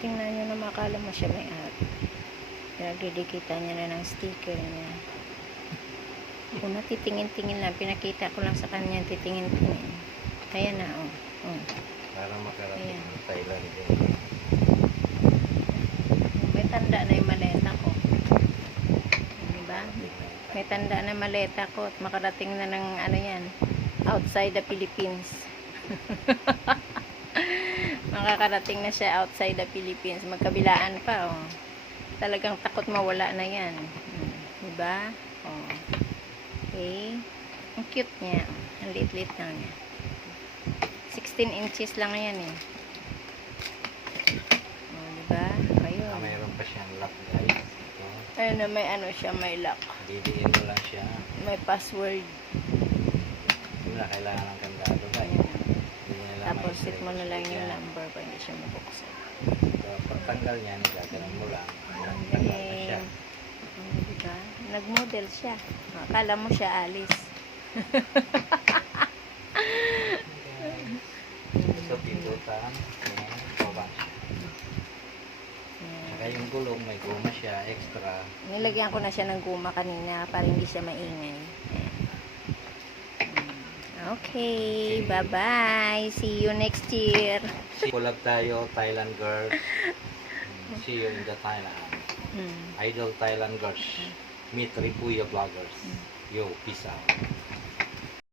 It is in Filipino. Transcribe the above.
Tingnan nyo na makala mo siya may app. Pinagdidikitan niya na ng sticker niya. Una, titingin-tingin lang. Pinakita ko lang sa kanya, titingin-tingin. Ayan na, oh. Oh. Para makarating Ayan. ng Thailand din. May tanda na yung maleta ko. Diba? May tanda na maleta ko at makarating na ng ano yan, outside the Philippines. Makakarating na siya outside the Philippines. Magkabilaan pa, oh. Talagang takot mawala na yan. Diba? Oh. Okay. Ang cute niya. Ang liit-liit lang niya. 16 inches lang yan eh. Oh, diba? Ayun. Mayroon pa siyang lock, guys. Ito. Ayun na, may ano siya, may lock. Didiin mo lang siya. May password. Hindi na kailangan ng kandado, guys. Ayan. Hindi niya lang Tapos ma-straight set mo na lang yung yan. number para hindi siya mabuksan. So, pagtanggal niyan, gagalan mo lang. Tanggal na siya. Diba? Nag-model siya. Akala mo siya alis. So, pindutan. Ayan, baba siya. Saka yung gulong, may guma siya, extra. Nilagyan ko na siya ng guma kanina para hindi siya maingay. Ayan. Okay, bye-bye. See you next year. Collab tayo, Thailand girls. See you in the Thailand. Idol Thailand girls. Meet Ripuya vloggers. Yo, peace out.